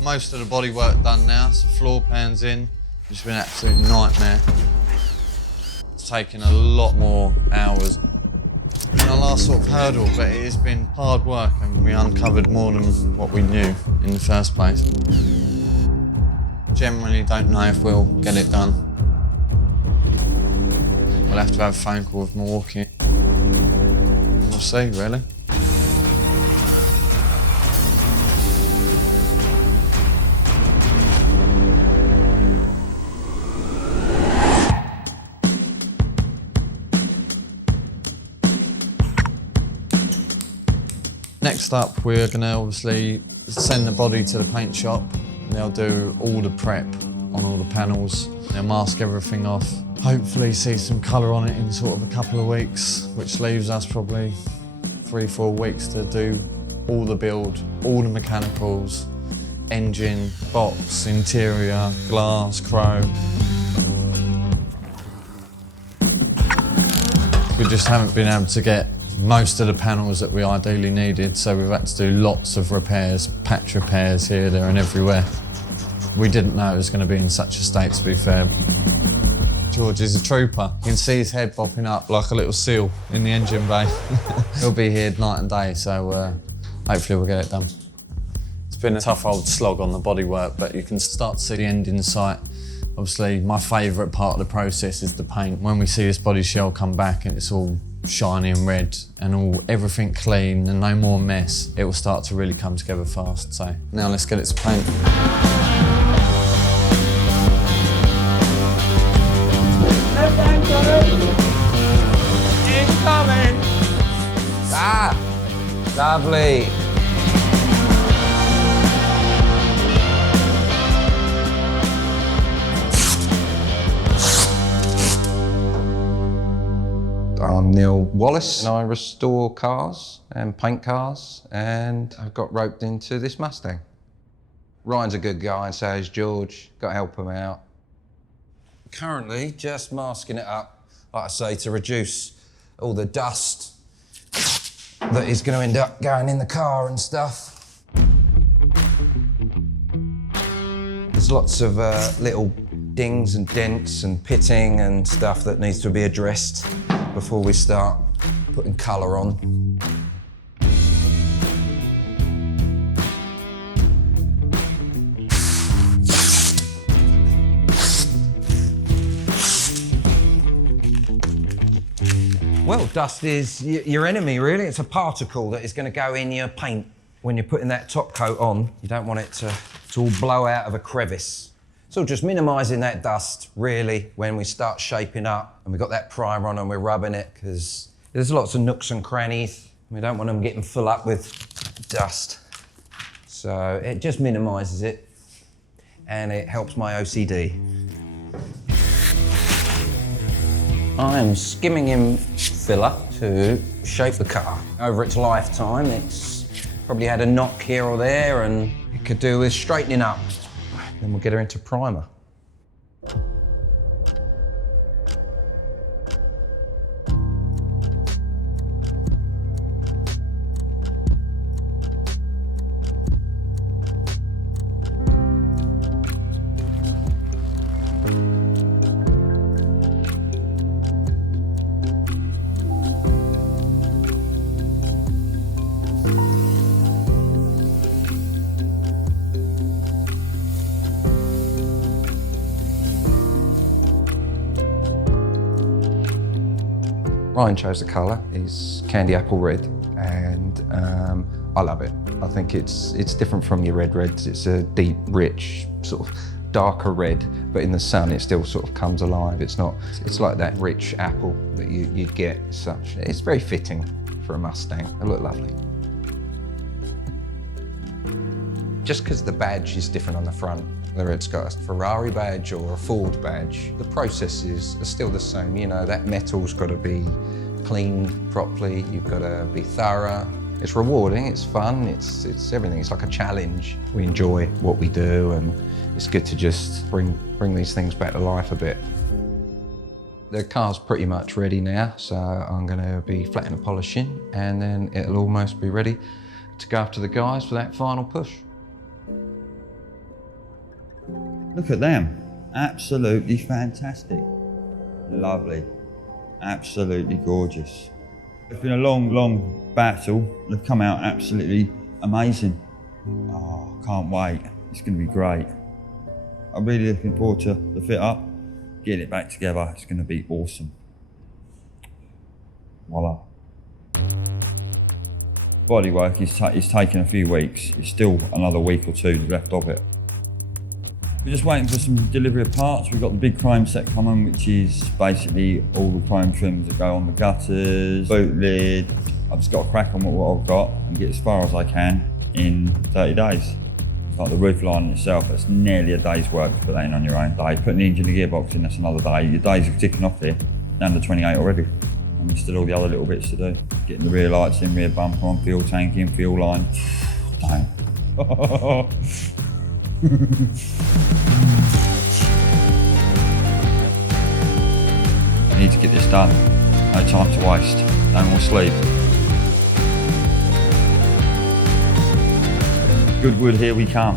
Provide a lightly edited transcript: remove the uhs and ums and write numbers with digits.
Most of the bodywork done now, so floor pans in. It's been an absolute nightmare. It's taken a lot more hours. It's been our last sort of hurdle, but it has been hard work and we uncovered more than what we knew in the first place. Generally don't know if we'll get it done. We'll have to have a phone call with Milwaukee. We'll see, really. Next up, we're going to obviously send the body to the paint shop. They'll do all the prep on all the panels. They'll mask everything off. Hopefully see some colour on it in sort of a couple of weeks, which leaves us probably 3-4 weeks to do all the build, all the mechanicals, engine, box, interior, glass, chrome. We just haven't been able to get most of the panels that we ideally needed, so we've had to do lots of repairs, patch repairs here, there and everywhere. We didn't know it was going to be in such a state, to be fair. George is a trooper. You can see his head bopping up like a little seal in the engine bay. He'll be here night and day, so hopefully we'll get it done. It's been a tough old slog on the bodywork, but you can start to see the end in sight. Obviously, my favourite part of the process is the paint. When we see this body shell come back and it's all shiny and red and everything clean and no more mess, it will start to really come together fast. So now let's get it to paint. Incoming! Ah, lovely. I'm Neil Wallace and I restore cars and paint cars, and I got roped into this Mustang. Ryan's a good guy and so is George, got to help him out. Currently just masking it up, like I say, to reduce all the dust that is going to end up going in the car and stuff. There's lots of little dings and dents and pitting and stuff that needs to be addressed before we start putting colour on. Well, dust is your enemy, really. It's a particle that is going to go in your paint when you're putting that top coat on. You don't want it to all blow out of a crevice. So just minimising that dust, really, when we start shaping up and we've got that primer on and we're rubbing it, because there's lots of nooks and crannies. We don't want them getting full up with dust. So it just minimises it and it helps my OCD. I'm skimming in filler to shape the car. Over its lifetime, it's probably had a knock here or there, and it could do with straightening up. Then we'll get her into primer. Ryan chose the colour, is candy apple red, and I love it. I think it's different from your red reds. It's a deep, rich, sort of darker red, but in the sun it still sort of comes alive. It's like that rich apple that you'd get as such. It's very fitting for a Mustang. They look lovely. Just because the badge is different on the front, whether it's got a Ferrari badge or a Ford badge, the processes are still the same. You know, that metal's got to be cleaned properly, you've got to be thorough. It's rewarding, it's fun, it's everything. It's like a challenge. We enjoy what we do, and it's good to just bring these things back to life a bit. The car's pretty much ready now, so I'm going to be flattening and polishing, and then it'll almost be ready to go after the guys for that final push. Look at them. Absolutely fantastic. Lovely. Absolutely gorgeous. It's been a long, long battle. They've come out absolutely amazing. Oh, can't wait. It's going to be great. I'm really looking forward to the fit up, getting it back together. It's going to be awesome. Voila. Bodywork is taking a few weeks. It's still another week or two left of it. We're just waiting for some delivery of parts. We've got the big chrome set coming, which is basically all the chrome trims that go on the gutters, boot lid. I've just got to crack on with what I've got and get as far as I can in 30 days. It's like the roof line itself, it's nearly a day's work to put that in on your own day. Putting the engine and gearbox in, that's another day. Your days are ticking off there, down to 28 already. And there's still all the other little bits to do. Getting the rear lights in, rear bumper on, fuel tank in, fuel line. Damn. I need to get this done. No time to waste. No more sleep. Goodwood, here we come.